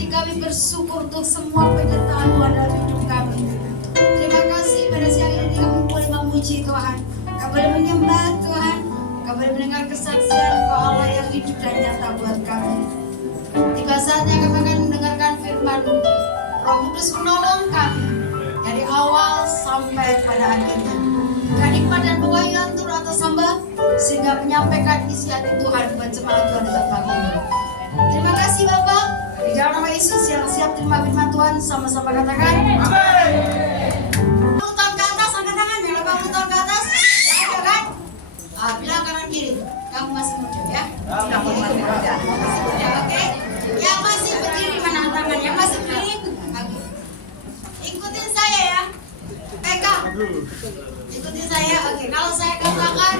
hati kami bersyukur untuk semua penyertaan Tuhan dalam hidup kami. Terima kasih pada siang ini kami boleh memuji Tuhan, kami boleh menyembah Tuhan, kami boleh mendengar kesaksian Engkau Allah yang hidup dan nyata buat kami. Tiba saatnya kami akan mendengarkan firman-Mu. Roh Kudus menolong kami dari awal sampai pada akhirnya. Hikmat dan pewahyuan turun atas hamba sehingga menyampaikan isi hati Tuhan buat jemaat Tuhan dalam pagi ini. Terima kasih Bapak. Di dalam nama Yesus yang siap terima firman Tuhan, sama-sama katakan amin. Lutut ke atas, angkat tangan. Yang lepas lutut ke atas, ada kan? Bilang kanan kiri. Kamu masih muda ya? Tidak masih muda. Oke. Yang masih berdiri mana tangan? Yang masih berdiri? Oke. Ikutin saya ya. Pegang. Ikuti saya, oke. Kalau saya katakan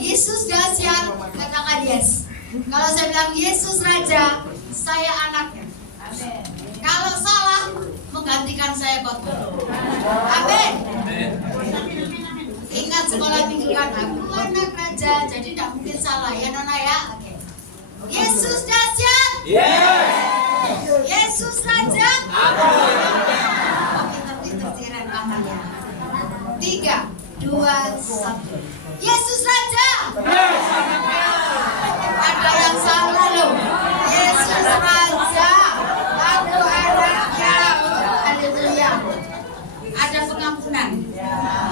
Yesus dahsyat, katakan yes. Kalau saya bilang Yesus Raja, saya anaknya. Amin. Kalau salah, menggantikan saya khotbah. Amin. Ingat sekolah minggu kan, aku anak raja, jadi tidak mungkin salah ya Nona ya. Oke. Yesus dahsyat. Yes. Yesus Raja. Oke, tapi tertiran katanya. 3, 2, 1. Yesus Raja. Ada yang salah loh. Yesus Raja. Aku anaknya. Haleluya. Ada pengampunan.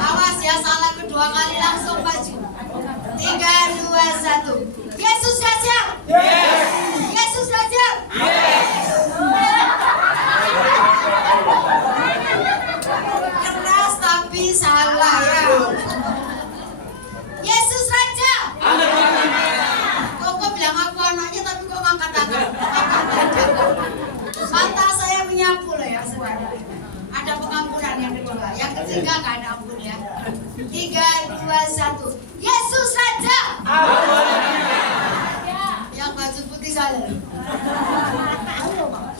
Awas ya, salah kedua kali langsung maju. 3, 2, 1. Yesus Raja. Yes. Yesus Raja. Yes. Keras tapi salah ya. Yesus Raja. Kok bilang aku anaknya tapi kok ngangkat tangan. Mata saya menyapu loh ya saudara. Ada pengampunan yang kedua. Yang ketiga nggak ada ampun ya. 3, 2, 1. Yesus Raja. Yang baju putih salah.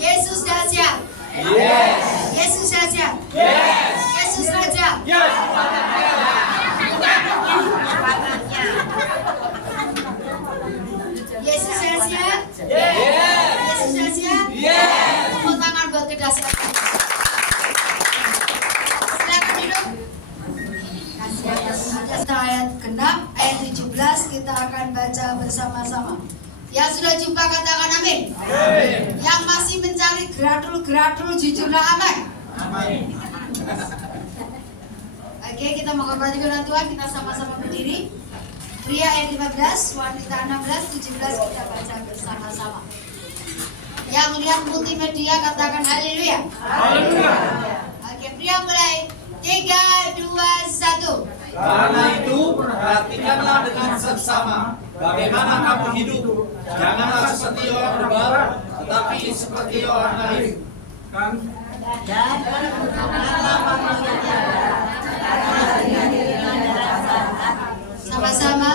Yesus dahsyat. Yes. Yesus dahsyat. Yes. Yesus Raja. Yes. Yesus dahsyat. Yes. Yesus dahsyat. Yes. Tepuk tangan buat kedahsyatan. Silakan duduk. Kasih atas ayat genap, ayat 17 kita akan baca bersama-sama. Yang sudah jumpa katakan amin. Amin. Yang masih mencari gradul jujurlah amin. Amin. Oke, kita mau kembali ke Tuhan, kita sama-sama berdiri. Pria ayat 15, wanita 16, 17 kita baca bersama-sama. Yang lihat multimedia katakan haleluya. Haleluya. Oke, pria mulai. 3, 2, 1. Karena itu perhatikanlah dengan seksama bagaimana kamu hidup. Janganlah seperti orang rebah, tetapi seperti orang lain. Dan berkenalah manusia Sama-sama.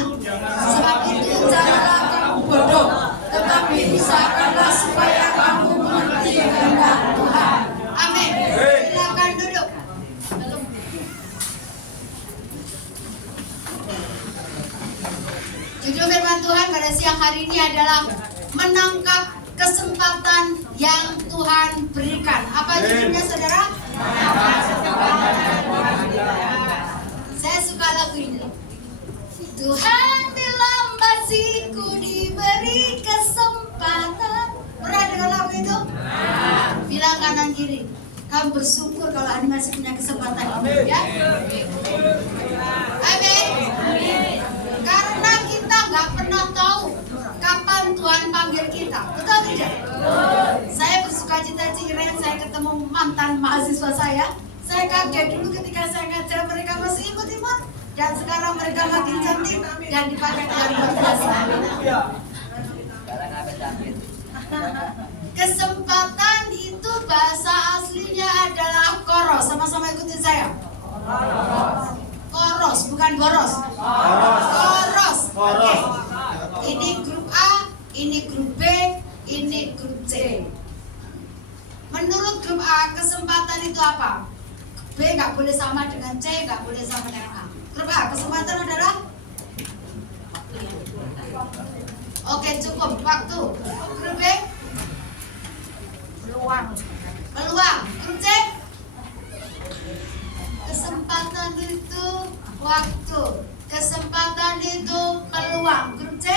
Sebab itu janganlah kamu bodoh, tetapi usahakanlah supaya kamu mengerti kehendak Tuhan. Amin. Silakan duduk. Judul firman Tuhan pada siang hari ini adalah menangkap kesempatan yang Tuhan berikan. Apa judulnya saudara? Saya suka lagu ini. Tuhan bilang masih ku diberi kesempatan. Pernah dengar lagu itu? Bilang kanan kiri. Kamu bersyukur kalau Anda masih punya kesempatan hidup ya. Amin. Karena kita nggak pernah tahu kapan Tuhan panggil kita, betul tidak? Saya bersuka cita Ciren, saya ketemu mantan mahasiswa saya. Saya kaget dulu ketika saya ngajar mereka masih imut-imut, dan sekarang mereka makin cantik dan dipakai dengan luar biasa. Kesempatan itu bahasa aslinya adalah koros. Sama-sama ikutin saya. Koros, bukan boros. Koros. Oke. Ini grup A, ini grup B, ini grup C. Menurut grup A, kesempatan itu apa? B nggak boleh sama dengan C, nggak boleh sama dengan A. Grup A, kesempatan adalah? Oke, cukup waktu. Grup B? Peluang. Grup C. Kesempatan itu waktu. Kesempatan itu peluang. Grup C.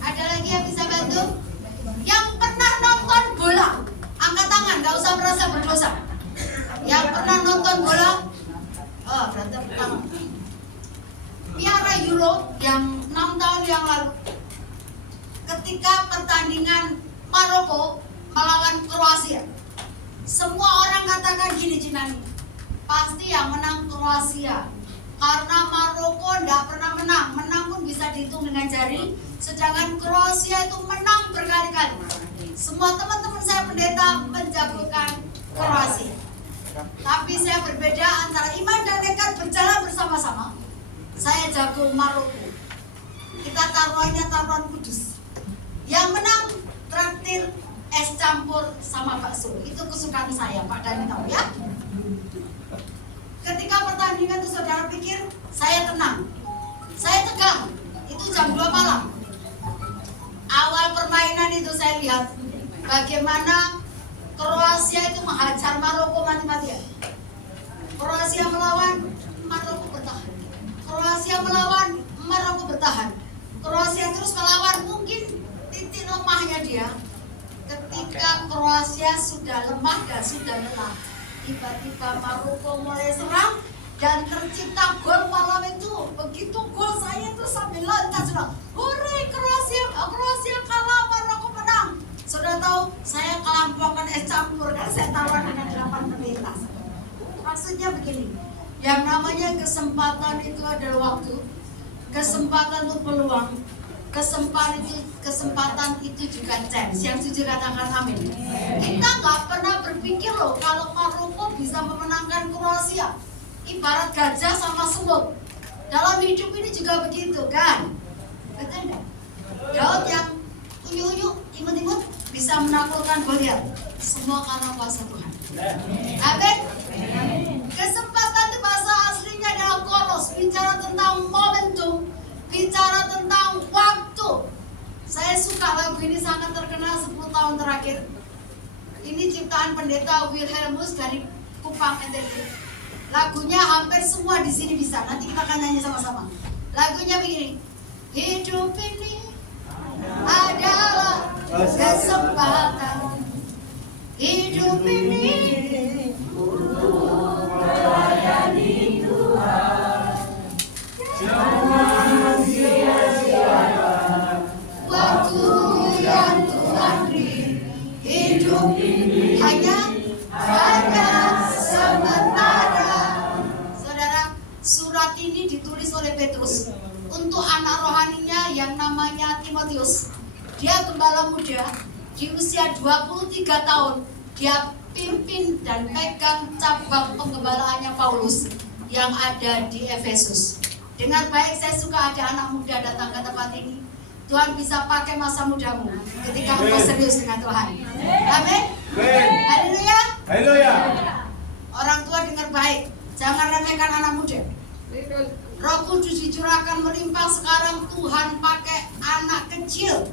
Ada lagi yang bisa bantu? Yang pernah nonton bola, angkat tangan, gak usah merasa berdosa. Yang pernah nonton bola, oh berarti pertama. Piala Euro yang 6 tahun yang lalu, ketika pertandingan Maroko melawan Kroasia, semua orang katakan gini, Cinani, pasti yang menang Kroasia, karena Maroko tidak pernah menang pun bisa dihitung dengan jari, sedangkan Kroasia itu menang berkali-kali. Semua teman-teman saya pendeta menjagokan Kroasia, tapi saya berbeda antara iman dan nekat berjalan bersama-sama. Saya jago Maroko. Kita taruhannya taruhan kudus. Yang menang traktir es campur sama bakso. Itu kesukaan saya, Pak Dani tahu ya. Ketika pertandingan itu saudara pikir saya tenang, saya tegang. Itu jam 2 malam. Awal permainan itu saya lihat bagaimana Kroasia itu menghajar Maroko mati-matian. Kroasia melawan, Maroko bertahan. Kroasia melawan, Maroko bertahan. Kroasia terus melawan, mungkin titik lemahnya dia. Ketika Kroasia sudah lemah dan sudah lelah, tiba-tiba Maroko mulai serang dan tercipta gol malam itu. Begitu gol saya itu sambil loncat sudah, hore Kroasia kalah, Maroko menang. Sudah tahu saya kelampaukan es campur dan saya taruhan dengan 8 pendeta. Maksudnya begini, yang namanya kesempatan itu adalah waktu, kesempatan itu peluang, kesempatan itu juga chance. Yang setuju katakan amin. Kita nggak pernah berpikir loh kalau Maroko bisa memenangkan Kroasia. Ibarat gajah sama semut. Dalam hidup ini juga begitu kan? Betul enggak? Daud yang unyu-unyu, imut-imut bisa menaklukkan Goliat. Semua karena kuasa Tuhan. Amin. Kesempatan itu bahasa aslinya adalah koros, bicara tentang momentum, bicara tentang waktu. Saya suka lagu ini, sangat terkenal 10 tahun terakhir. Ini ciptaan pendeta Wilhelmus dari Kupang NTT. Lagunya hampir semua di sini bisa. Nanti kita akan nyanyi sama-sama. Lagunya begini. Hidup ini adalah kesempatan. Hidup ini melayani Tuhan. Jangan sia-siakan waktu yang Tuhan beri. Hidup ini hanya sementara. Saudara, surat ini ditulis oleh Petrus untuk anak rohaninya yang namanya Timotius. Dia gembala muda, di usia 23 tahun dia pimpin dan pegang cabang penggembalaannya Paulus yang ada di Efesus. Dengan baik, saya suka ada anak muda datang ke tempat ini. Tuhan bisa pakai masa mudamu ketika engkau serius dengan Tuhan. Amin. Haleluya. Haleluya. Orang tua dengar baik, jangan remehkan anak muda. Roh Kudus dicurahkan melimpah sekarang. Tuhan pakai anak kecil,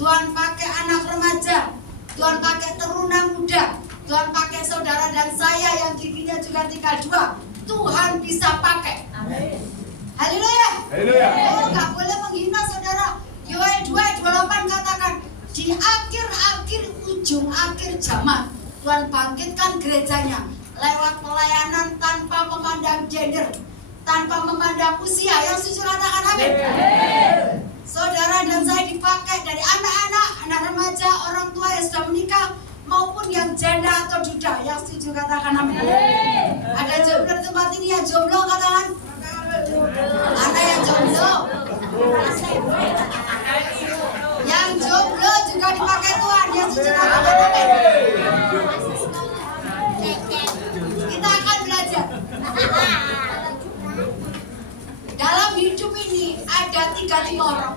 Tuhan pakai anak remaja, Tuhan pakai teruna muda, Tuhan pakai saudara dan saya yang giginya juga tinggal 2. Tuhan bisa pakai. Haleluya. Haleluya. Oh, gak boleh menghina saudara. Yoel 2:28 katakan, di akhir ujung akhir zaman Tuhan bangkitkan gerejanya lewat pelayanan tanpa memandang gender, tanpa memandang usia. Yang setuju katakan amin. Saudara dan saya dipakai dari anak-anak, anak remaja, orang tua yang sudah menikah maupun yang janda atau duda. Yang setuju katakan amin. Ada jomblo di tempat ini, yang jomblo katakan. Ada yang jomblo. Yang jomblo juga dipakai Tuhan. Yang setuju katakan amin. Kita akan belajar. Dalam hidup ini ada 3 tipe orang.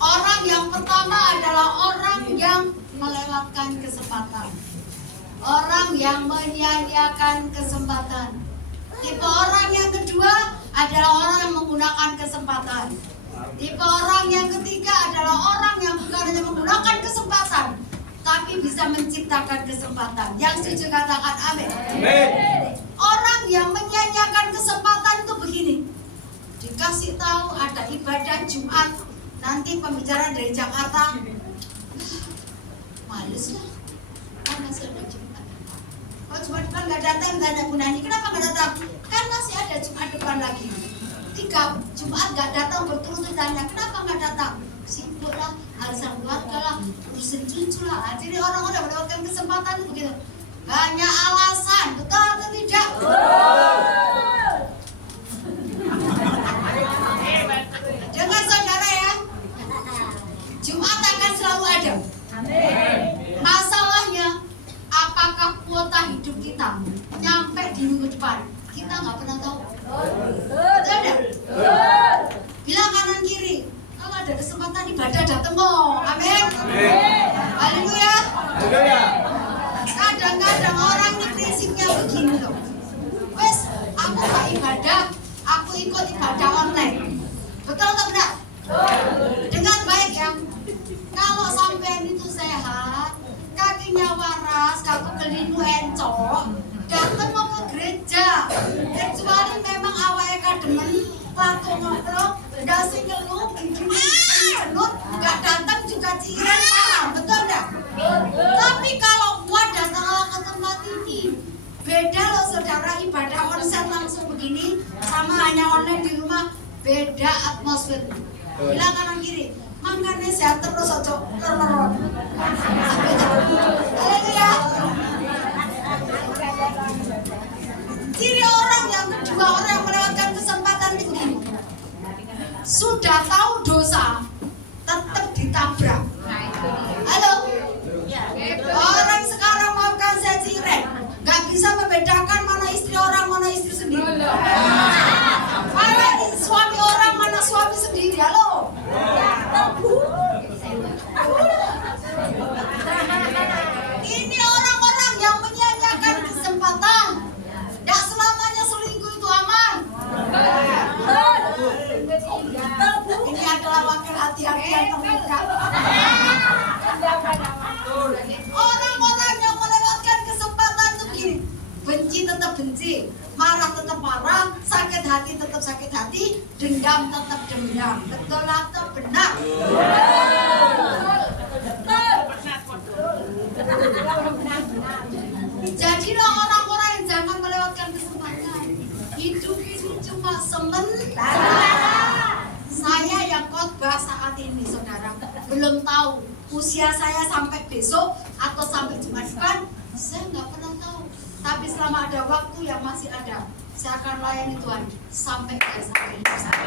Orang yang pertama adalah orang yang melewatkan kesempatan. Orang yang menyia-nyiakan kesempatan. Tipe orang yang kedua adalah orang yang menggunakan kesempatan. Tipe orang yang ketiga adalah orang yang bukan hanya menggunakan kesempatan, tapi bisa menciptakan kesempatan. Yang setuju katakan amin. Orang yang menyanyiakan kesempatan itu begini. Dikasih tahu ada ibadah Jumat, nanti pembicaraan dari Jakarta, males lah, kan masih ada Jumat. Kalau Jumat depan nggak datang, nggak ada gunanya. Kenapa nggak datang? Kan masih ada Jumat depan lagi. 3 Jumat nggak datang berturut-turut, tanya kenapa nggak datang? Sibuk lah, alasan keluarga lah, urusin cucu lah. Jadi orang-orang melewatkan kesempatan itu begitu. Banyak alasan, betul atau tidak? Dengar saudara ya, Jumat akan selalu ada. Masalahnya, apakah kuota hidup kita nyampe di minggu depan? Kita nggak pernah tahu. Betul tidak? Bilang kanan kiri, kalau ada kesempatan ibadah datang kok. Amin. Haleluya. Kadang-kadang orang ini prinsipnya begini loh. Wes, aku nggak ibadah, aku ikut ibadah online. Betul atau tidak? Dengar baik ya. Kalau sampai itu sehat, kakinya waras, kaku kelinu encok, datang mau ke gereja. Kecuali memang awalnya kademen, waktu ngobrol, nggak sih ngeluh, cenut, nggak datang juga ciran paham, betul nggak? Tapi kalau buat datang ke tempat ini, beda loh saudara, ibadah onsite langsung begini, sama hanya online di rumah, beda atmosfer. Bilang kanan kiri, makanya sehat terus ojo lorong. Haleluya. Ciri orang yang kedua, orang yang melewatkan kesempatan itu begini. Sudah tahu dosa, tetap ditabrak. Halo? Orang sekarang maafkan saya ciren, nggak bisa membedakan mana istri orang, mana istri sendiri. Mana suami orang, mana suami sendiri. Halo? Ini orang-orang yang menyanyiakan kesempatan. Tidak selamanya selingkuh itu aman. Ini adalah wakil hati-hati yang terbuka. Orang-orang yang melewatkan kesempatan itu gini. Benci tetap benci, marah tetap marah, sakit hati tetap sakit hati, dendam tetap dendam. Betul atau benar? Jadilah orang-orang yang jangan melewatkan kesempatan. Hidup ini cuma sementara. Saya yang khotbah saat ini, saudara, belum tahu usia saya sampai besok atau sampai Jumat depan, saya nggak pernah tahu. Tapi selama ada waktu yang masih ada, saya akan layani Tuhan sampai akhir hidup saya.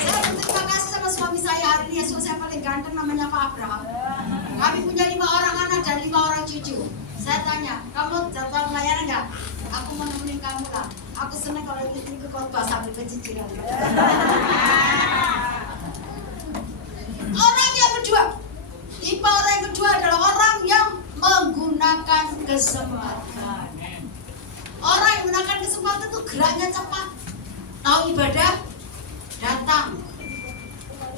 Saya berterima kasih sama suami saya hari ini, suami saya paling ganteng, namanya Pak Abraham. Kami punya 5 orang anak dan 5 orang cucu. Saya tanya, kamu jadwal pelayanan nggak? Aku mau nemenin kamu lah. Aku senang kalau ikut khotbah sambil berciciran. Orang yang kedua, tipe orang yang kedua adalah orang yang menggunakan kesempatan. Orang yang menggunakan kesempatan itu geraknya cepat. Tahu ibadah, datang.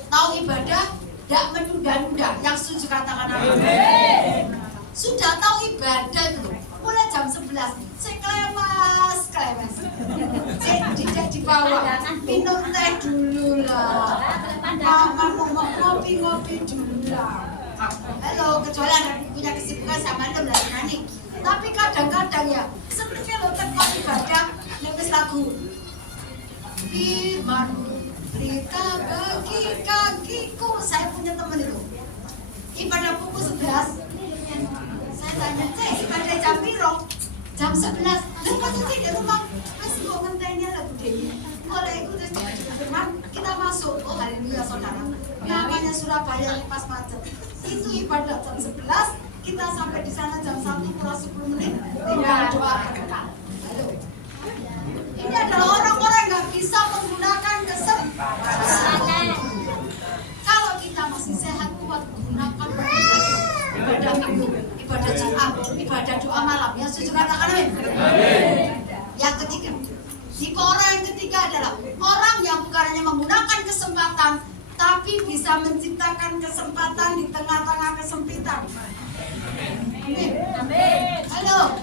Tahu ibadah, tidak menunda-nunda. Yang setuju katakan amin. Sudah tahu ibadah itu, mulai jam 11, saya klemas. Tidak di bawah, minum teh dulu lah. Mama mau ngopi dulu lah. Halo, kecuali ada punya kesibukan sama ada belajar nih. Tapi kadang-kadang ya, sebenarnya lo tekon ibadah, nulis lagu. Firman berita bagi kakiku. Saya punya teman itu. Ibadah pukul 11. Saya tanya, cek ibadah jam piro? Jam 11. Lalu pas itu di rumah, masih mau ngentainya lagu dia. Oleh itu firman, kita masuk. Oh haleluya saudara. Namanya Surabaya pas macet. Itu ibadah jam 11, kita sampai di sana jam 1 kurang 10 menit, tinggal doa berkat. Halo. Ini adalah orang-orang yang nggak bisa menggunakan kesempatan. Kalau kita masih sehat kuat, gunakan ibadah minggu, ibadah Jumat, ibadah doa malam. Yang setuju katakan amin. Yang ketiga, tipe orang yang ketiga adalah orang yang bukan hanya menggunakan tapi bisa menciptakan kesempatan di tengah-tengah kesempitan. Amin. Halo.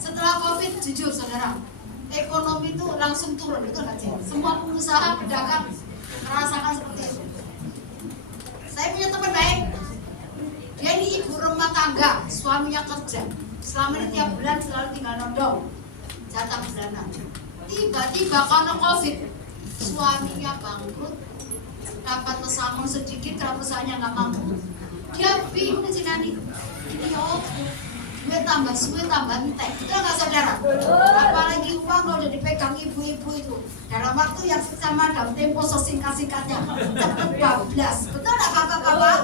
Setelah COVID, jujur saudara, ekonomi itu langsung turun, betul nggak sih? Semua pengusaha, pedagang merasakan seperti itu. Saya punya teman baik, dia ini ibu rumah tangga, suaminya kerja. Selama ini tiap bulan selalu tinggal nodong jatah bulanan. Tiba-tiba karena COVID, suaminya bangkrut, dapat pesangon sedikit karena perusahaannya nggak mampu. Dia bingung sih Nani, ini gue tambah suwe tambah entek, betul nggak saudara? Apalagi uang kalau udah dipegang ibu-ibu itu dalam waktu yang sama dalam tempo sesingkat-singkatnya cepet bablas, betul nggak bapak-bapak?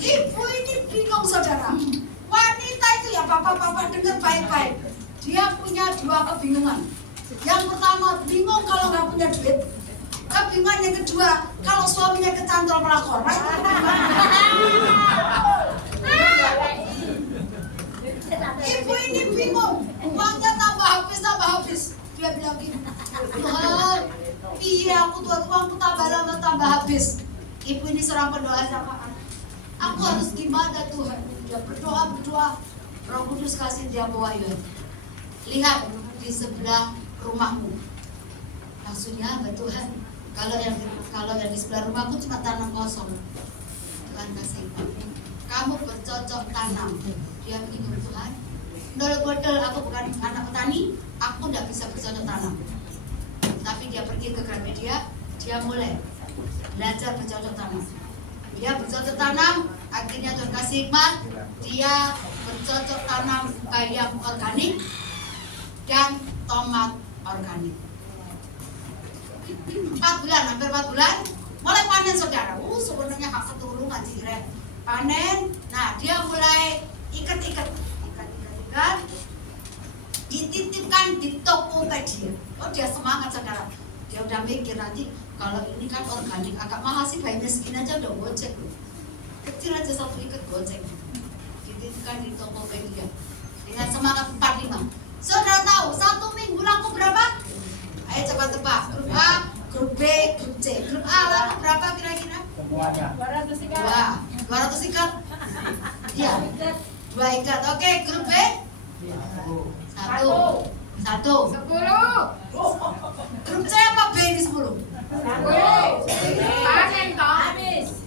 Ibu ini bingung saudara. Wanita itu ya bapak-bapak dengar baik-baik, dia punya dua kebingungan. Yang pertama bingung kalau nggak punya duit. Kebingungan yang kedua, kalau suaminya kecantol pelakor, ibu ini bingung, uangnya tambah habis. Dia bilang gini, Tuhan, iya aku tuh uangku tambah lama tambah habis. Ibu ini seorang pendoa sama aku harus gimana Tuhan? Dia berdoa, Roh Kudus kasih dia pewahyuan. Lihat di sebelah rumahmu. Maksudnya apa Tuhan? Kalau yang di sebelah rumahku cuma tanam kosong. Tuhan kasih. Kamu bercocok tanam. Dia bingung Tuhan. Dol-dol aku bukan anak petani, aku tidak bisa bercocok tanam. Tapi dia pergi ke Gramedia, dia mulai belajar bercocok tanam. Dia bercocok tanam, akhirnya Tuhan kasih hikmat. Dia bercocok tanam bayam organik dan tomat organik. 4 bulan, hampir 4 bulan, mulai panen saudara. Sebenarnya hak keturunan Ciren. Panen, nah dia mulai ikat, dititipkan di Tokopedia. Oh dia semangat saudara. Dia udah mikir nanti kalau ini kan organik agak mahal sih, bayi miskin aja udah gocek loh. Kecil aja 1 ikat gocek. Dititipkan di Tokopedia. Dengan semangat 45. Saudara tahu 1 minggu laku berapa? Ayo coba tebak. Grup A, grup B, grup C. Grup A laku berapa kira-kira? Semuanya. 200 ikat. Iya. 2 ikat. Oke, grup B? 1. Grup C apa B ini 10?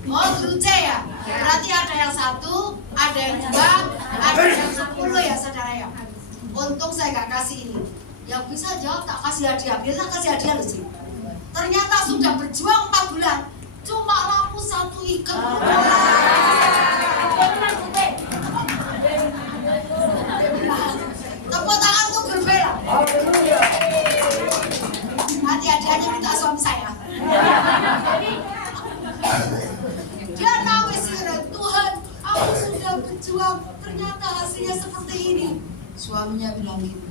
Oh, grup C ya. Berarti ada yang 1, ada yang 2, ada yang 10 ya saudara ya. Untung saya gak kasih ini. Yang bisa jawab tak kasih hadiah. Biasa kasih hadiah loh sih. Ternyata sudah berjuang 4 bulan, cuma laku 1 ikat. Tepuk tangan tuh berbeda. Nanti hadiahnya minta suami saya. Dia nangis Tuhan, aku sudah berjuang, ternyata hasilnya seperti ini. Suaminya bilang gitu.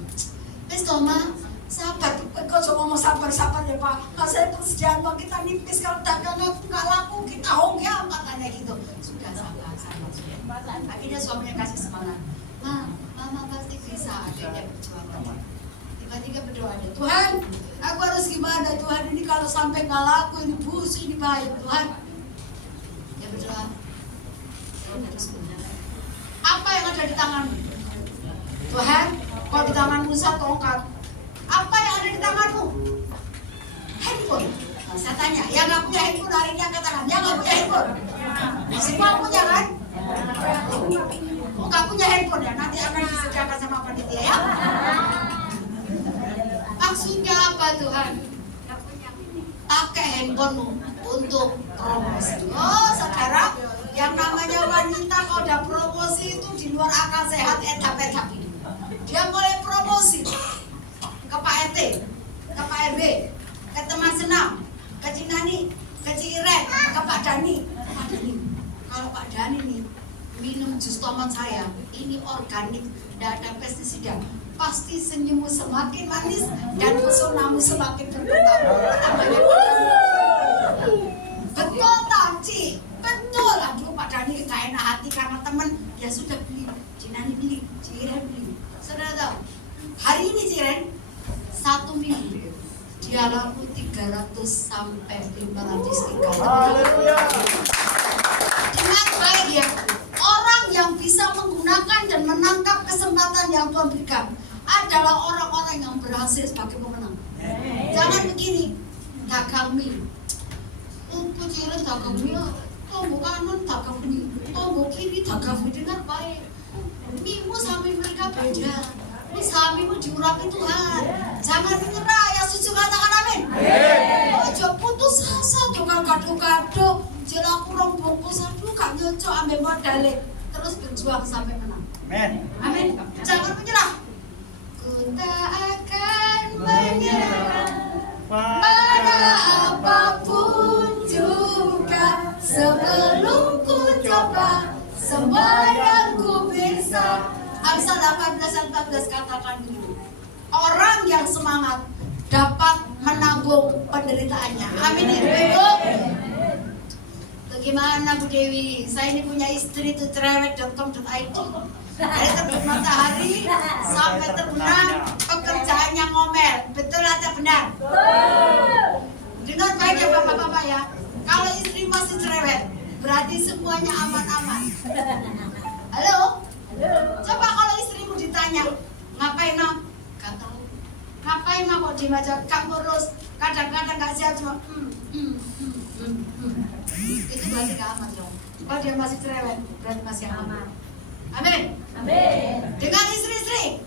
Toma, sabar, kau cuma ngomong sabar ya Pak. Kalau saya persediaan uang kita nipis, kalau dagangan nggak laku kita hongyam katanya gitu. Sudah sabar. Akhirnya suaminya kasih semangat. Mama pasti bisa, adanya berjuang. Tiba-tiba berdoa deh, Tuhan, aku harus gimana Tuhan ini kalau sampai nggak laku ini busuk ini baik Tuhan. Dia berdoa. Apa yang ada di tanganmu? Tuhan, kalau di tanganmu tongkat, apa yang ada di tanganmu? Handphone. Nah, saya tanya, yang nggak punya handphone hari ini angkat tangan. Yang nggak punya handphone, semua punya kan? Oh, nggak punya handphone ya? Nanti akan disediakan sama panitia ya. Maksudnya apa Tuhan? Pakai handphonemu untuk promosi. Oh, saudara, yang namanya wanita kalau udah promosi itu di luar akal sehat etap-etap ini. Dia mulai promosi ke Pak RT, ke Pak RW, ke teman senam, ke Cinani, ke Ciren, ke Pak Dani. Pak Dani, kalau Pak Dani nih minum jus tomat saya, ini organik, tidak ada pestisida, pasti senyummu semakin manis dan pesonamu semakin berkembang. Betul Tanci, betul. Aduh Pak Dani gak enak hati karena teman dia sudah beli, Cinani beli, Ciren beli. Saudara tahu, hari ini Ciren 1 minggu dalammu 300 sampai 500 ikat. Haleluya. Dengan baik ya, orang yang bisa menggunakan dan menangkap kesempatan yang Tuhan berikan adalah orang-orang yang berhasil sebagai pemenang. Jangan begini, dagang mie. Kecilan dagang mie, tombol kanan dagang mie, tombol kiri dagang mie. Dengar baik, mie-mu sama mereka beda. Samimu diurapi Tuhan. Jangan menyerah, ya setuju katakan amin. Ojo putus asa tukang kado-kado. Jela kurang bungkus, aduh gak nyocok ambil modalnya. Terus berjuang sampai menang. Amin. Jangan menyerah. Ku tak akan menyerah pada apapun juga. Sebelum ku coba semua yang ku bisa. Amsal 18:14 katakan begini. Orang yang semangat dapat menanggung penderitaannya. Amin Ibu. Bagaimana Bu Dewi? Saya ini punya istri tuh cerewet.com.id. Dari terbit matahari sampai terbenam pekerjaannya ngomel. Betul atau benar? Dengar baik ya bapak-bapak ya. Kalau istri masih cerewet, berarti semuanya aman-aman. Halo? Coba kalau istrimu ditanya, ngapain Mam? Gak tahu. Ngapain Mam kok dibaca? Gak ngurus. Kadang-kadang gak siap cuma Itu berarti gak aman dong. Kalau dia masih cerewet, berarti masih aman. Amin. Dengan istri-istri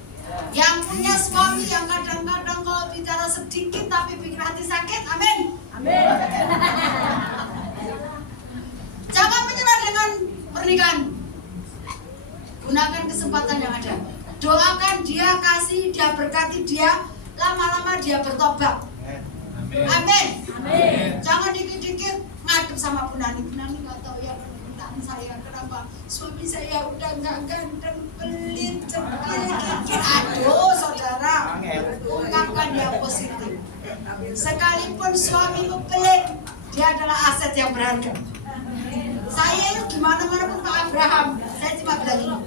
yang punya suami yang kadang-kadang kalau bicara sedikit tapi bikin hati sakit, amin. Jangan menyerah dengan pernikahan. Gunakan kesempatan yang ada. Doakan dia, kasih dia, berkati dia. Lama-lama dia bertobat. Amin. Jangan dikit-dikit ngadep sama Bu Nani. Bu Nani gak tahu ya permintaan saya. Kenapa? Suami saya udah gak ganteng, pelit, cepil, kikir. Aduh saudara, ungkapkan dia positif. Sekalipun suamimu pelit, dia adalah aset yang berharga. Saya itu gimana-mana pun Pak Abraham, saya cuma bilang ini,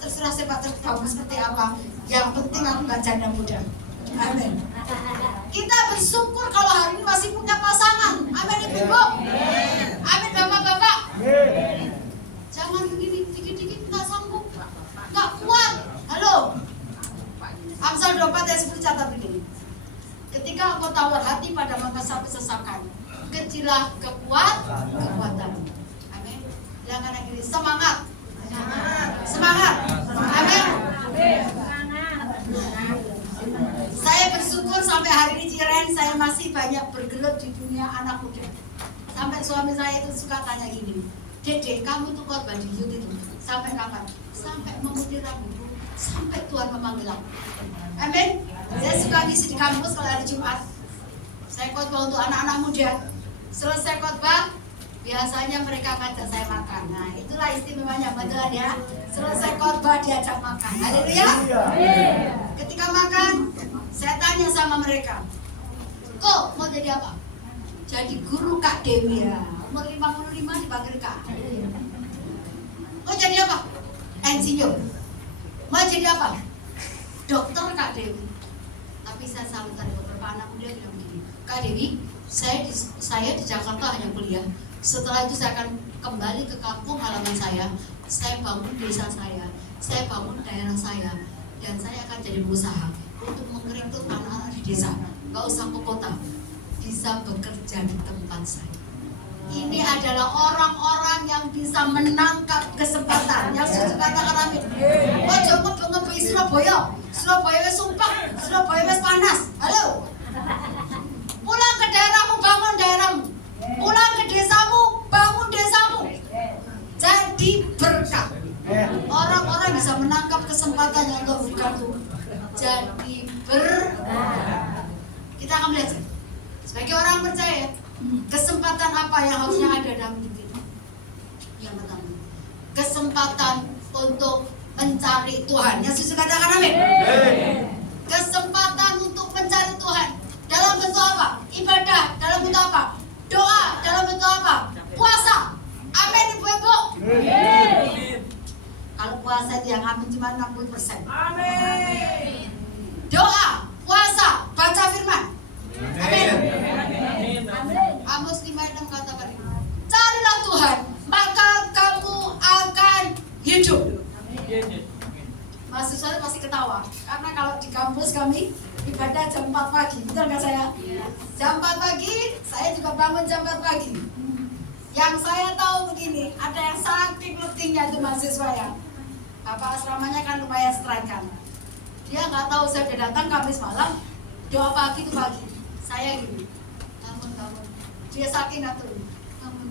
terserah saya Pak tertahu seperti apa. Yang penting aku gak janda muda. Amin. Kita bersyukur kalau hari ini masih punya pasangan. Amin Ibu. Amin Bapak-bapak. Jangan begini, dikit-dikit gak sanggup, gak kuat. Halo. Amsal 24 ayat 10 catat begini. Ketika engkau tawar hati pada masa kesesakan, kecilah kekuatan. Amin. Bilang kanan kiri, semangat. Amin. Saya bersyukur sampai hari ini Ciren saya masih banyak bergelut di dunia anak muda. Sampai suami saya itu suka tanya gini, Dede, kamu tuh khotbah di YouTube itu sampai kapan? Sampai memutih rambutku, sampai Tuhan memanggil aku. Amin. Saya suka ngisi di kampus kalau hari Jumat. Saya khotbah untuk anak-anak muda. Selesai khotbah, biasanya mereka ngajak saya makan. Nah, itulah istimewanya betul ya. Selesai khotbah diajak makan. Haleluya. Ketika makan, saya tanya sama mereka, kok mau jadi apa? Jadi guru Kak Dewi ya. Umur 55 dipanggil Kak. Mau jadi apa? Insinyur. Mau jadi apa? Dokter Kak Dewi. Tapi saya salut tadi beberapa anak muda bilang begini, Kak Dewi, saya di Jakarta hanya kuliah. Setelah itu saya akan kembali ke kampung halaman saya bangun desa saya bangun daerah saya, dan saya akan jadi pengusaha untuk merekrut anak-anak di desa, nggak usah ke kota, bisa bekerja di tempat saya. Ini adalah orang-orang yang bisa menangkap kesempatan. Yang setuju katakan amin. Ojo ngebui Surabaya wis sumpah, Surabaya wis panas. Halo. Pulang ke daerahmu, bangun daerahmu. Pulang ke desamu, bangun desamu. Jadi berkah. Orang-orang bisa menangkap kesempatan yang Allah berikan itu. Jadi berkah. Kita akan belajar. Sebagai orang percaya, kesempatan apa yang harusnya ada dalam hidup kita? Yang pertama, kesempatan untuk mencari Tuhan. Yang setuju katakan amin. Kesempatan untuk mencari Tuhan. Dalam bentuk apa? Ibadah. Dalam bentuk apa? Doa. Dalam bentuk apa? Puasa. Amin ibu-ibu. Kalau puasa itu yang amin cuma 60%. Amin. Doa, puasa, baca firman. Amin. ibadah jam 4 pagi, betul nggak saya? Jam 4 pagi, saya juga bangun jam 4 pagi. Yang saya tahu begini, ada yang saking letihnya itu mahasiswa ya. Bapak asramanya kan lumayan strike kan. Dia nggak tahu saya sudah datang Kamis malam, doa pagi itu pagi. Saya gini, bangun. Dia saking atur, bangun.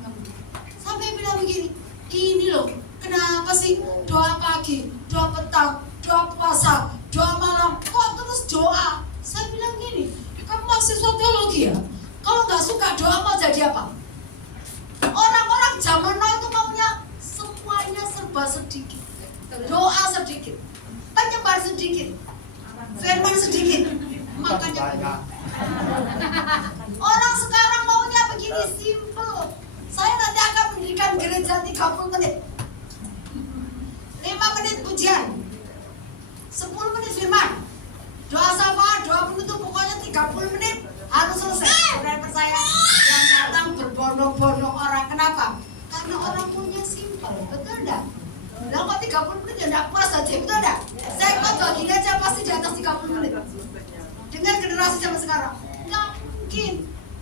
Sampai bilang begini, ini loh, kenapa sih doa pagi, doa petang, doa puasa, doa malam, kok terus doa? Saya bilang gini, kamu mahasiswa teologi ya? Kalau nggak suka doa mau jadi apa? Orang-orang zaman now itu maunya semuanya serba sedikit, doa sedikit, penyebar sedikit, firman sedikit, makanya banyak. Orang sekarang maunya begini simple. Saya nanti akan mendirikan gereja 30 menit, 5 menit pujian, 10 menit firman, doa syafaat, doa penutup, pokoknya 30 menit harus selesai. Saudara percaya, yang datang berbondong-bondong orang. Kenapa? Karena orang punya simple, betul enggak? Lah kok 30 menit ya enggak puas aja, betul enggak? Saya khotbah gini aja pasti di atas 30 menit. Dengan generasi zaman sekarang, enggak mungkin.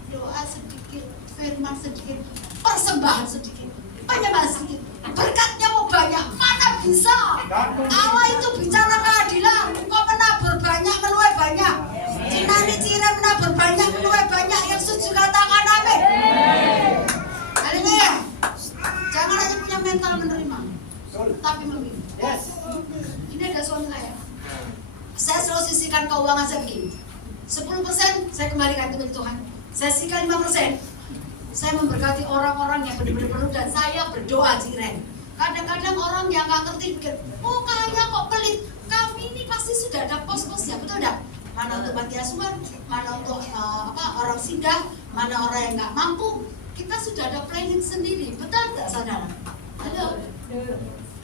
Doa sedikit, firman sedikit, persembahan sedikit, penyembahan sedikit, berkatnya mau banyak, mana bisa? Allah itu bicara keadilan, kok menabur banyak, menuai banyak. Cinani cira menabur banyak, menuai banyak. Yang setuju katakan amin. Haleluya. Jangan hanya punya mental menerima, tapi memilih. Ini ada suami saya selalu sisihkan keuangan saya begini, 10% saya kembalikan ke Tuhan, saya sisihkan 5%. Saya memberkati orang-orang yang benar-benar perlu dan saya berdoa jiren. Kadang-kadang orang yang nggak ngerti pikir, oh kaya kok pelit. Kami ini pasti sudah ada pos-posnya, betul enggak? Mana untuk panti asuhan, mana untuk orang singgah, mana orang yang nggak mampu. Kita sudah ada planning sendiri, betul nggak saudara? Halo.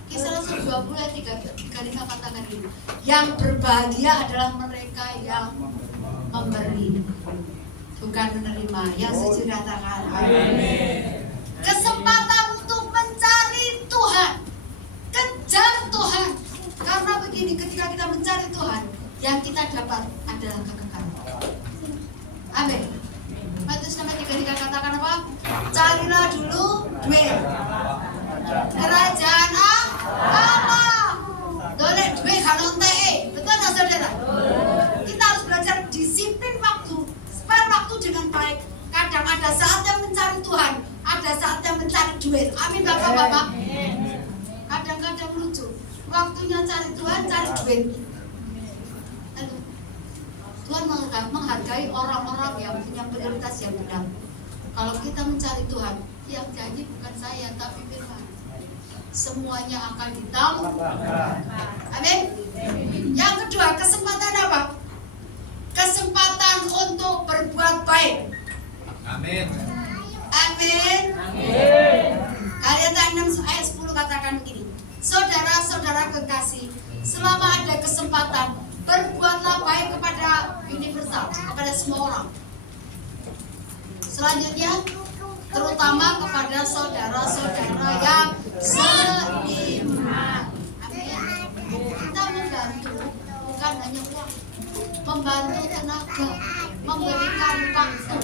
Kisah Rasul 20 ayat 3 katakan ini. Yang berbahagia adalah mereka yang memberi, bukan menerima. Yang setuju katakan amin. Kesempatan untuk mencari Tuhan, kejar Tuhan. Karena begini, ketika kita mencari Tuhan, yang kita dapat adalah kekekalan. Amin. Matius 6:3 katakan apa? Carilah dulu duit, kerajaan Allah. Dolek duit kalau teh, betul nggak saudara? Kita harus belajar disiplin waktu, spare waktu dengan baik. Kadang ada saat yang mencari Tuhan, ada saat yang mencari duit. Amin bapak-bapak. Kadang-kadang lucu, waktunya cari Tuhan, cari duit. Tuhan menghargai orang-orang yang punya prioritas yang benar. Kalau kita mencari Tuhan, yang janji bukan saya tapi firman. Semuanya akan ditambah. Amin. Yang kedua, kesempatan apa? Kesempatan untuk berbuat baik. Amin. Amin. Galatia 6 ayat 10 katakan begini. Saudara-saudara kekasih, selama ada kesempatan, berbuatlah baik kepada universal, kepada semua orang. Selanjutnya, terutama kepada saudara-saudara yang seiman. Amin. Kita membantu bukan hanya uang, membantu tenaga, memberikan waktu.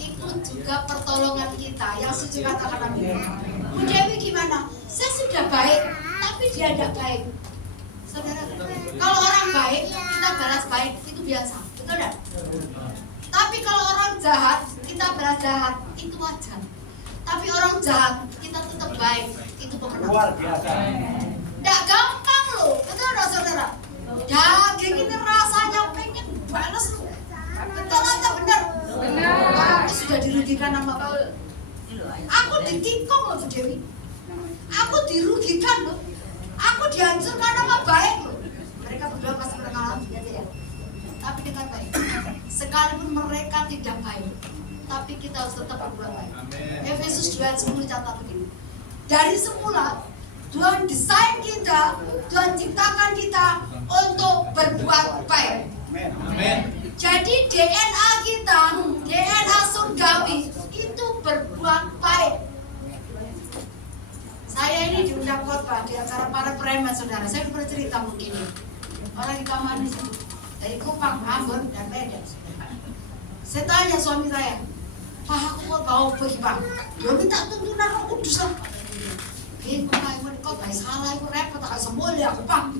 Itu juga pertolongan kita. Yang setuju katakan amin. Bu Dewi gimana? Saya sudah baik, tapi dia tidak baik. Saudara, kalau orang baik, kita balas baik, itu biasa, betul tidak? Tapi kalau orang jahat, kita balas jahat, itu wajar. Tapi orang jahat, kita tetap baik, itu pemenang. Luar biasa. Tidak gampang loh, betul tidak saudara? Daging ini rasanya pengen balas loh. Betul atau benar? Benar. Aku sudah dirugikan sama Pak. Aku ditikung loh Bu Dewi. Aku dirugikan loh. Aku dihancurkan nama baik loh. Mereka berdua pasti pernah ngalamin ya. Tapi dengan baik. Sekalipun mereka tidak baik, tapi kita harus tetap berbuat baik. Efesus 2 ayat 10 catat begini. Dari semula Tuhan desain kita, Tuhan ciptakan kita untuk berbuat baik. Amin. Jadi DNA kita, DNA surgawi itu berbuat baik. Saya ini diundang khotbah di acara para preman saudara. Saya bercerita mungkin orang di kamar ini. dari Kupang, Ambon, dan Medan. Saya tanya suami saya, Pak, aku mau bawa pergi Pak. Dia minta tuntunan Roh Kudus lah. Kok gak salah, aku repot, akan sembuh ya aku Pak.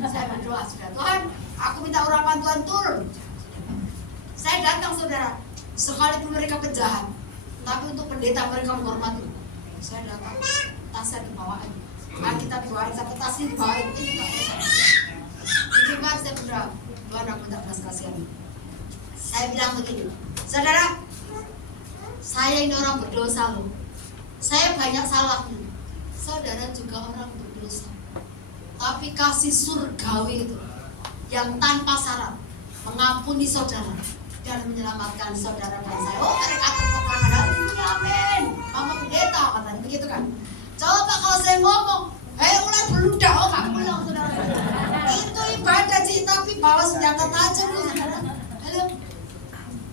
Saya berdoa, sudah Tuhan, aku minta urapan Tuhan turun. Saya datang saudara, sekalipun mereka penjahat, tapi untuk pendeta mereka menghormati. Saya datang, tasnya dibawain, kita dibawain, sampai tasnya dibawain, ini gak bisa. Ini kan saya berdoa, Tuhan aku minta belas kasihan. Saya bilang begini, saudara, saya ini orang berdosa loh. Saya banyak salahnya. Saudara juga orang berdosa. Tapi kasih surgawi itu yang tanpa syarat mengampuni saudara dan menyelamatkan saudara dan saya. Oh, mereka tepuk tangan, haleluya, amin. Mama pendeta katanya begitu kan. Coba kalau saya ngomong, hei ular beludak, oh gak pulang saudara. Itu ibadah sih, tapi bawa senjata tajam loh saudara. Halo.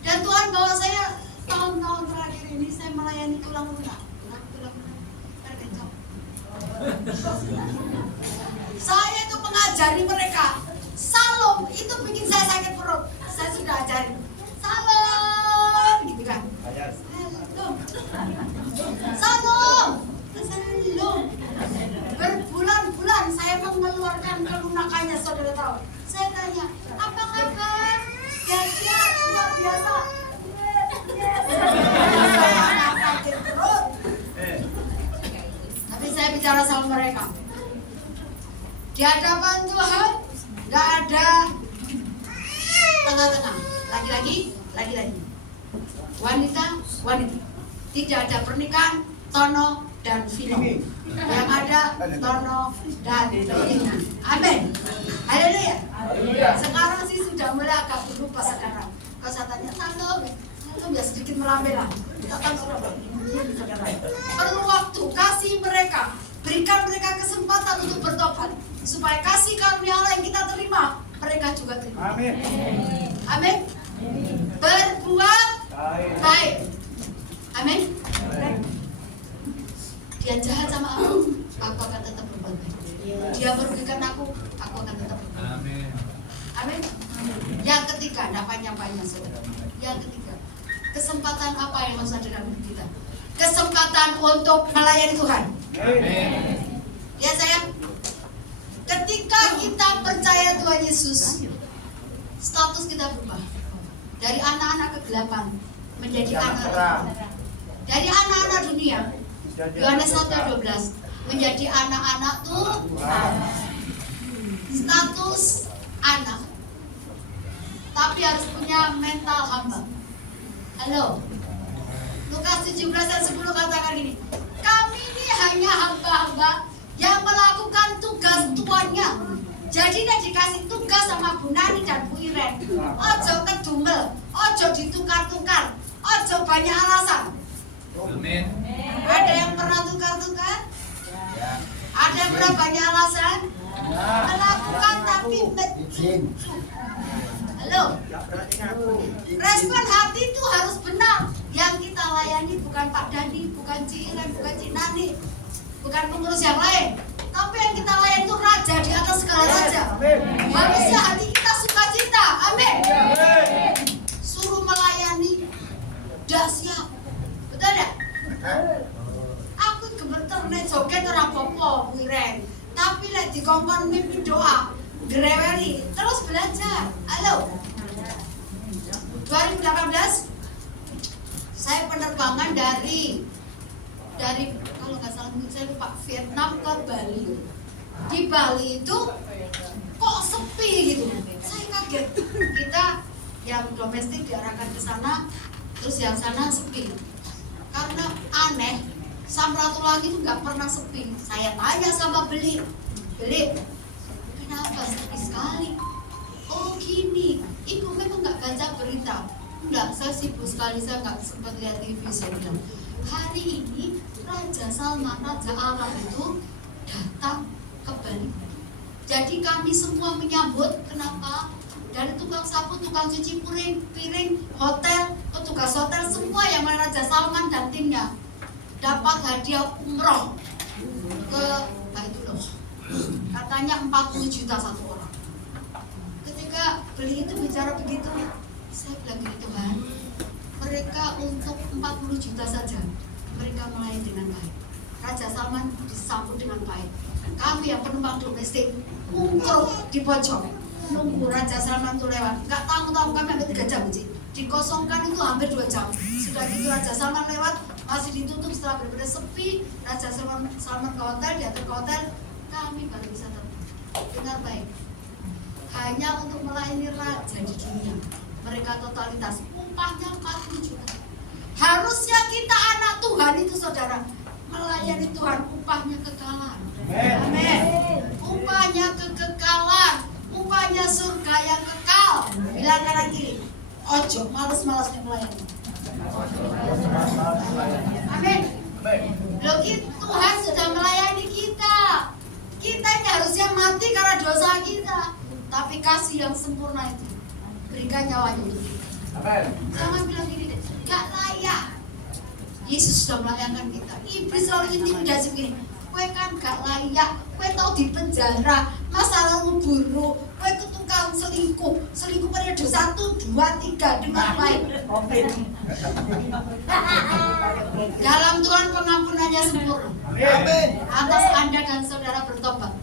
Dan Tuhan bawa saya tahun-tahun terakhir ini saya melayani tulang lunak. Saya itu mengajari mereka. Salom itu bikin saya sakit perut. Saya sudah ajari. Salom, gitu kan. Salom. Salom. Berbulan-bulan saya mengeluarkan kelunakannya, saudara tahu. Saya tanya, apa kabar? Ya, luar biasa. Saya sakit perut. Tapi saya bicara sama mereka. Di hadapan Tuhan nggak ada tengah-tengah. Lagi-lagi. Wanita. Tidak ada pernikahan, Tono dan Vino. Yang ada Tono dan Vina. Amin. Haleluya. Sekarang sih sudah mulai agak berubah sekarang. Kalau saya tanya Tono ya sedikit melambai lah. Perlu waktu, kasih mereka, berikan mereka kesempatan untuk bertobat, supaya kasih karunia Allah yang kita terima, mereka juga terima. Amin. Amin. Berbuat baik. Amin. Dia jahat sama aku akan tetap berbuat baik. Dia merugikan aku akan tetap berbuat baik. Amin. Yang ketiga, ada panjang-panjang saudara. Yang ketiga, kesempatan apa yang harus ada dalam hidup kita? Kesempatan untuk melayani Tuhan. Amin. Ya sayang, ketika kita percaya Tuhan Yesus, status kita berubah dari anak-anak kegelapan menjadi anak terang. Dari anak-anak dunia, Yohanes 1:12, menjadi anak-anak Tuhan. Status anak, tapi harus punya mental hamba. Halo. Lukas 17 ayat 10 katakan gini, kami ini hanya hamba-hamba yang melakukan tugas tuannya. Jadi dia dikasih tugas sama Bu Nani dan Bu Iren. Ojo kedumel, ojo ditukar-tukar, ojo banyak alasan. Amin. Ada yang pernah tukar-tukar? Ada yang pernah banyak alasan? Melakukan tapi halo. Respon hati itu harus benar. Yang kita layani bukan Pak Dani, bukan Ci Iren, bukan Ci Nani, bukan pengurus yang lain. Tapi yang kita layani itu raja di atas segala raja. Harusnya hati kita sukacita. Amin. Suruh melayani, udah siap. Betul ya? Aku gemeter nek joget ora apa-apa, Bu Iren. Tapi nek dikongkon mimpi doa, greweli, terus belajar. Halo. 2018 saya penerbangan dari kalau nggak salah saya lupa Vietnam ke Bali. Di Bali itu kok sepi gitu. Saya kaget. Kita yang domestik diarahkan ke sana, terus yang sana sepi. Karena aneh, Samratulangi itu nggak pernah sepi. Saya tanya sama beli, kenapa sepi sekali? Oh gini, ibu memang nggak baca berita. Enggak, saya sibuk sekali, saya nggak sempat lihat TV. Saya bilang, hari ini Raja Salman, Raja Arab itu datang ke Bali. Jadi kami semua menyambut, kenapa? Dari tukang sapu, tukang cuci piring, hotel, petugas hotel, semua yang mana Raja Salman dan timnya dapat hadiah umroh ke Baitullah. Katanya 40 juta satu orang. Ketika beliau itu bicara begitu. Saya bilang gini, Tuhan, mereka untuk 40 juta saja mereka melayani dengan baik. Raja Salman disambut dengan baik. Kami yang penumpang domestik mungkruk di pojok nunggu Raja Salman itu lewat. Nggak tahu kami hampir 3 jam sih. Dikosongkan itu hampir 2 jam. Sudah gitu Raja Salman lewat, masih ditutup. Setelah benar-benar sepi, Raja Salman ke hotel, diantar ke hotel, kami baru bisa dengan baik. Hanya untuk melayani raja di dunia. Mereka totalitas upahnya 40 juta. Harusnya kita anak Tuhan itu saudara melayani Tuhan, upahnya kekalahan. Amin. Upahnya kekekalan, upahnya surga yang kekal. Bilang kanan kiri, ojo males-malesnya melayani. Amin. Loh, Tuhan sudah melayani kita. Kita ini harusnya mati karena dosa kita, tapi kasih yang sempurna itu berikan nyawanya untuk kita. Jangan bilang gini deh, gak layak. Yesus sudah melayangkan kita. Iblis selalu intimidasi begini, kue kan gak layak, kue tau di penjara, masa lalu buruk, kue itu tukang selingkuh periode 1, 2, 3 dengan baik. Dalam Tuhan pengampunannya sempurna. Amin. Atas Anda dan saudara bertobat.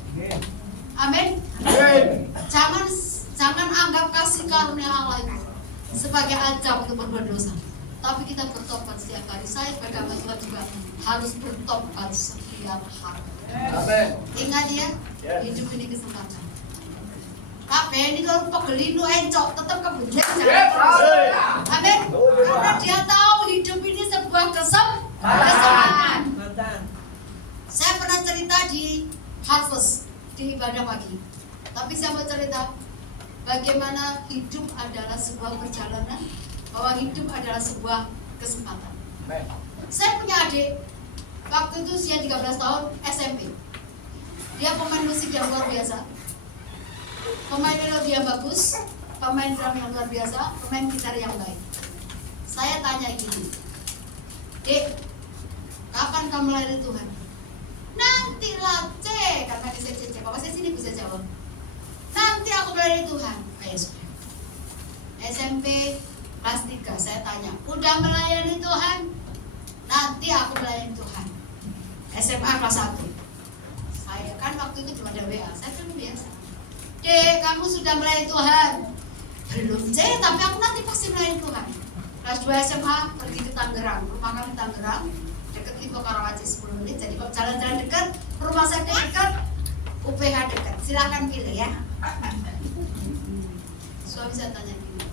Amin. Jangan anggap kasih karunia Allah itu sebagai ajab untuk berbuat dosa. Tapi kita bertobat setiap hari. Saya sebagai hamba Tuhan juga harus bertobat setiap hari. Amin. Ingat ya, hidup ini kesempatan. Tapi ini kalau pegelinu encok tetap kemudian jangan terus. Amin. Karena dia tahu hidup ini sebuah kesempatan. Saya pernah cerita di Harvest di ibadah pagi. Tapi saya mau cerita bagaimana hidup adalah sebuah perjalanan, bahwa hidup adalah sebuah kesempatan. Saya punya adik, waktu itu usia 13 tahun, SMP. Dia pemain musik yang luar biasa, pemain melodi yang bagus, pemain drum yang luar biasa, pemain gitar yang baik. Saya tanya gini, Dek, kapan kamu melayani Tuhan? Nanti lah, Cek, kata dia Cek. Bapak saya sini bisa jawab. Nanti aku melayani Tuhan. Kayak sudah. SMP kelas 3 saya tanya, udah melayani Tuhan? Nanti aku melayani Tuhan. SMA kelas 1. Saya kan waktu itu belum ada WA, saya kan biasa. Dek, kamu sudah melayani Tuhan? Belum, Cek, tapi aku nanti pasti melayani Tuhan. Kelas 2 SMA pergi ke Tangerang, rumah kami Tangerang, dekat Lipo Karawaci 10 menit. Jadi kalau jalan-jalan dekat, rumah saya dekat, UPH dekat. Silakan pilih ya. Suami saya tanya gini,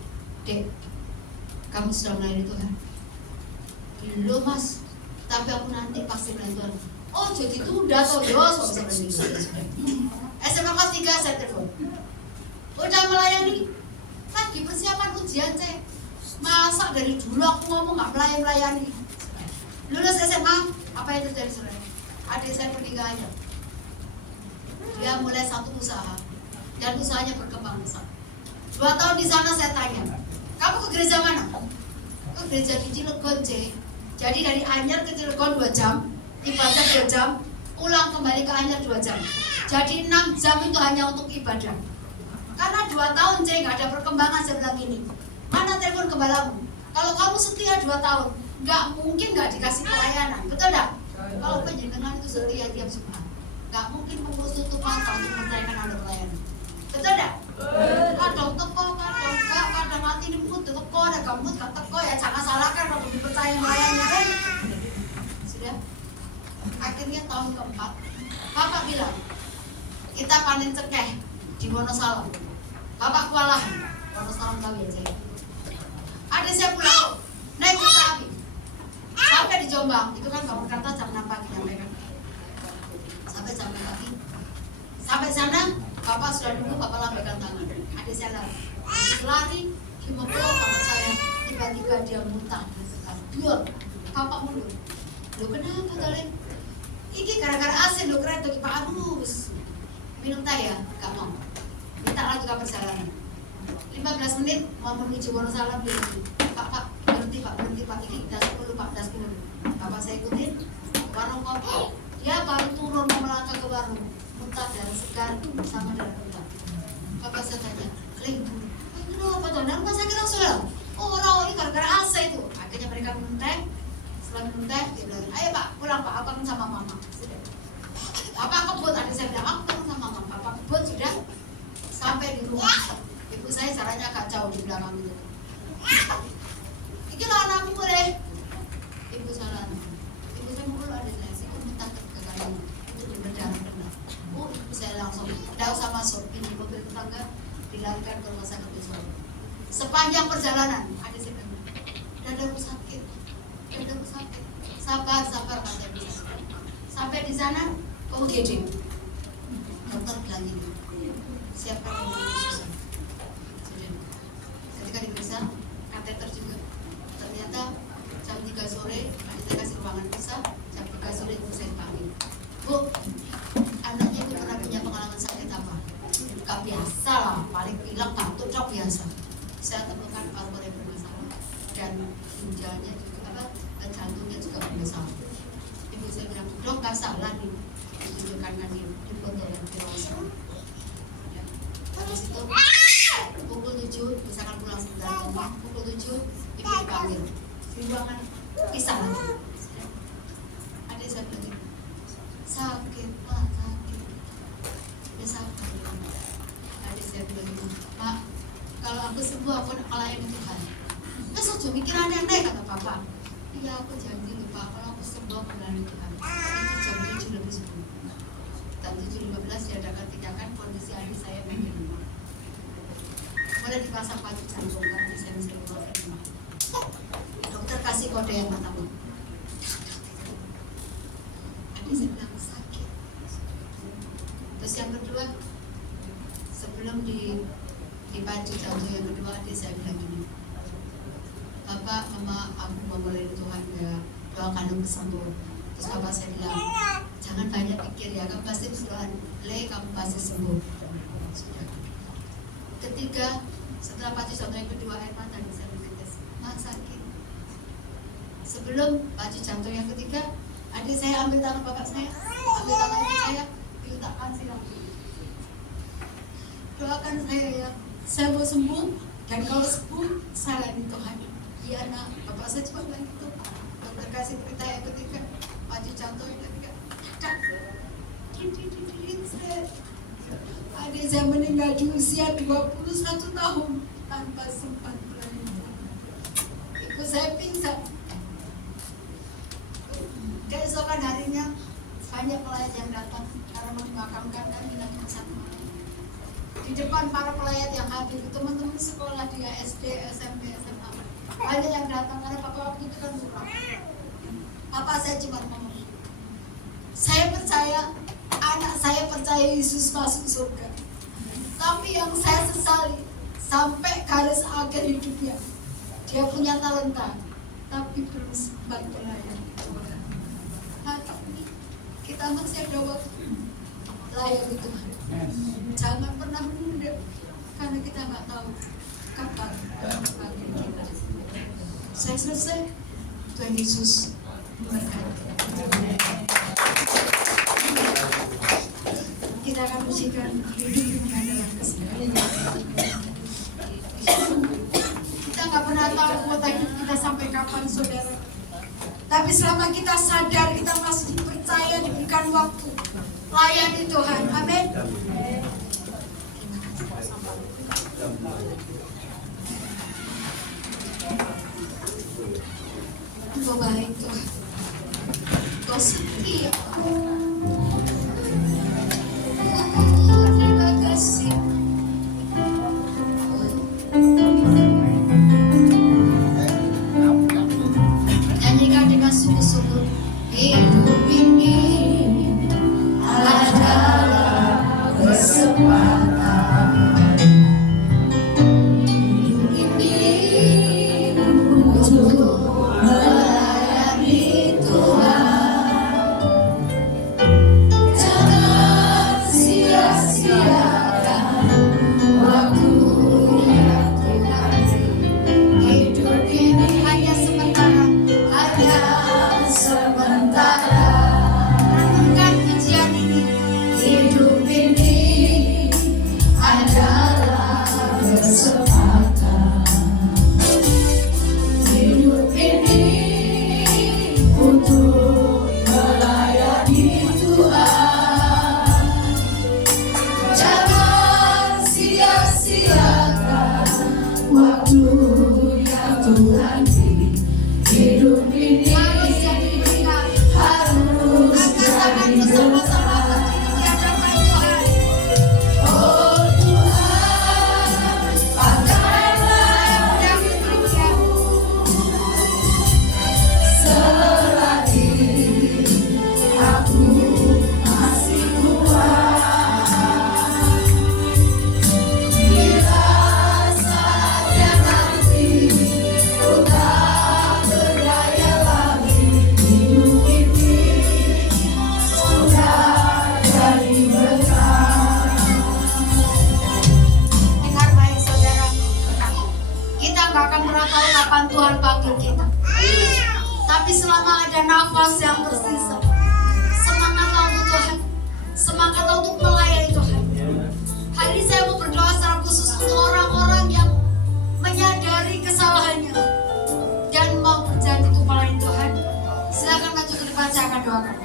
Dek, kamu sudah melayani Tuhan? Belum, Mas, tapi aku nanti pasti melayani Tuhan. Oh, jadi itu udah toh, suami saya bilang. SMA kelas 3 saya telepon, udah melayani? Lagi persiapan ujian, Cek. Masa dari dulu aku ngomong gak melayani? Lulus SMA, apa yang terjadi saudara? Adik saya menikah aja. Dia mulai satu usaha dan usahanya berkembang besar. 2 tahun di sana saya tanya, kamu ke gereja mana? Ke gereja di Cilegon, C. Jadi dari Anyar ke Cilegon 2 jam, ibadah 2 jam, pulang kembali ke Anyar 2 jam. Jadi 6 jam itu hanya untuk ibadah. Karena 2 tahun, C, gak ada perkembangan. Saya bilang gini, mana telepon gembalamu? Kalau kamu setia 2 tahun, gak mungkin gak dikasih pelayanan, betul gak? Kalau penjenengan itu setia tiap Jumat, gak mungkin mengurus tutup mata untuk menceritakan ada pelayanan, betul gak? Kadang teko, kadang gak, kadang mati dimut, teko, ada gambut, gak teko, ya jangan salahkan kalau dipercaya melayani kan? Sudah? Akhirnya tahun keempat, Bapak bilang, kita panen cekeh di Wonosalam. Bapak kewalahan, Wonosalam kali aja. Ada saya pulang, naik kereta api sampai di Jombang, itu kan bangun kereta jam 6 pagi nyampe kan. Sampai jam 6 pagi, sampai sana Bapak sudah nunggu, Bapak lambaikan tangan. Ada saya lari, di mobil Bapak saya, tiba-tiba dia muntah. Dua, Bapak mundur. Loh kenapa kalian? Ini gara-gara asin lo kereta di Pak Agus. Minum teh ya, gak mau. Minta lanjutkan perjalanan. 15 menit mau menuju Wonosalam, dia Pak, berhenti Pak, ini das 10 Pak, das 10. Bapak saya ikutin, warung kopi, dia baru turun mau melangkah ke warung, muntah darah segar sama darah rendah. Bapak saya tanya, Kling, kenapa tuh? Dan rumah sakit langsung lah. Oh orang ini gara-gara AC itu. Akhirnya mereka minum teh. Setelah minum teh, dia bilang, ayo pak, pulang pak, aku kangen sama mama. Sudah. Apa kebut? Adik saya bilang, aku kangen sama mama. Papa kebut sudah sampai di rumah. Ibu saya jalannya agak jauh di belakang itu. Ini lah anakmu boleh. Ibu salah. Ibu saya mau keluar dari sini. Ibu minta ke kalian. Itu berdarah benar. Oh, ibu saya langsung tidak usah masuk. Ini mobil tetangga dilarikan ke rumah sakit besar. Sepanjang perjalanan ada saya bilang, dadaku sakit, dadaku sakit. Sabar, sabar kata ibu saya. Sampai di sana, kamu GD. Dokter bilang ini, siapkan obat susu. Ketika diperiksa, kateter juga. Ternyata jam 3 sore, kita kasih ruangan pisah. Jam 3 sore ibu saya panggil. Bu, anaknya itu pernah punya pengalaman sakit apa? Gak biasa lah, paling bilang batuk dok biasa. Saya temukan paru-paru yang bermasalah dan ginjalnya juga jantungnya juga bermasalah. Ibu saya bilang, dok gak salah nih ditunjukkan kan di foto yang viral. Habis itu pukul 7 misalkan pulang sebentar rumah, pukul 7 ibu dipanggil di ruangan pisah lagi. Adik saya bilang sakit pak, sakit ya sakit. Adik saya bilang pak, kalau aku sembuh aku melayani Tuhan. Terus aja mikir aneh-aneh kata papa. Iya aku janji tuh pak, kalau aku sembuh aku melayani Tuhan. Itu jam 7 lebih 10. Dan 7.15 diadakan tindakan kondisi adik saya makin lemah. Mulai dipasang pacu jantung karena saya masih keluar dari rumah. Dokter kasih kode yang pertama. Adik saya bilang sakit. Terus yang kedua, sebelum dipacu jantung yang kedua, adik saya bilang gini, Bapak, Mama, aku mau melayani Tuhan ya, doakan aku sembuh. Terus bapak saya bilang, jangan banyak pikir ya, kamu pasti Tuhan, kamu pasti sembuh. Sudah. Ketiga, setelah pacu jantung yang kedua, air mata saya menetes, mak sakit. Sebelum pacu jantung yang ketiga, adik saya ambil tangan bapak saya, ambil tangan ibu saya, diletakkan siram. Doakan saya ya, saya mau sembuh, dan kalau sembuh, salani Tuhan. Iya nak, bapak saya cuma bilang gitu. Dokter kasih berita yang ketiga, pacu jantung yang ketiga, adik saya meninggal di usia 21 tahun tanpa sempat melahirkan. Ibu saya pingsan. Keesokan harinya banyak pelayat yang datang karena memakamkan dan dinamakan satu malam. Di depan para pelayat yang hadir, teman-teman sekolah dia SD, SMP, SMA, banyak yang datang karena papa waktu itu kan murah. Papa saya cuma ngomong, saya percaya anak saya percaya Yesus masuk surga. Tapi yang saya sesali sampai garis akhir hidupnya, dia punya talenta, tapi belum sempat melayani Tuhan. Hari ini kita masih ada waktu layani Tuhan. Jangan pernah menunda, karena kita nggak tahu kapan akhir kita. Saya selesai. Tuhan Yesus memberkati. Kita akan musikan hidup adalah kesehatan. Kita nggak pernah tahu kuota hidup kita sampai kapan, saudara. Tapi selama kita sadar, kita masih dipercaya, diberikan waktu layani Tuhan. Amin. Engkau baik Tuhan. Engkau setia. Terima kasih. Nyanyikan dengan sungguh-sungguh. Hidup ini adalah kesempatan. Hidup ini untuk melayani Tuhan. pernah tahu kapan Tuhan panggil kita. Tapi selama ada nafas yang tersisa, semangatlah untuk Tuhan, semangatlah untuk melayani Tuhan. Hari ini saya mau berdoa secara khusus untuk orang-orang yang menyadari kesalahannya dan mau berjanji untuk melayani Tuhan. Silakan maju ke depan, saya akan doakan.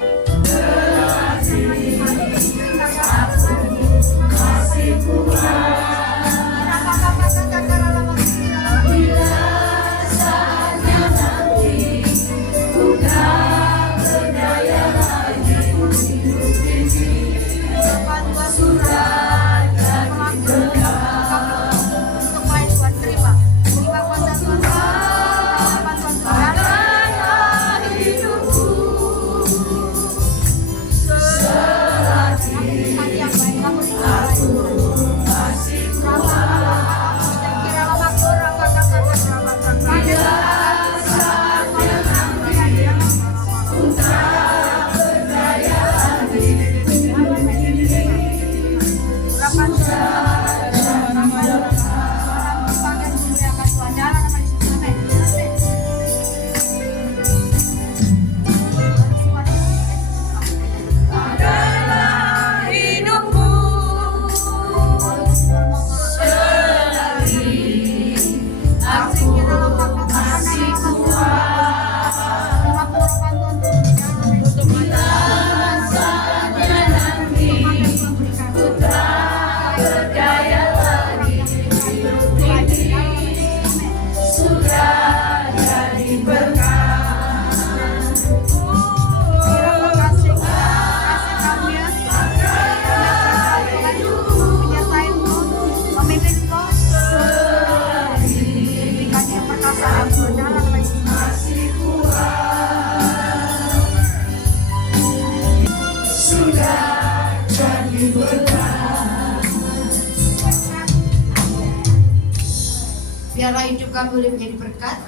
Biarlah hidup kami boleh menjadi berkat.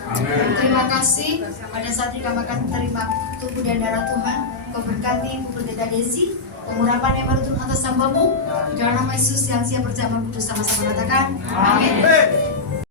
Terima kasih pada saat ini kami akan menerima tubuh dan darah Tuhan. Kau berkati Ibu Pendeta Desi, pengurapan yang baru turun atas hambamu. Di dalam nama Yesus yang siap perjamuan kudus, sama-sama katakan amin.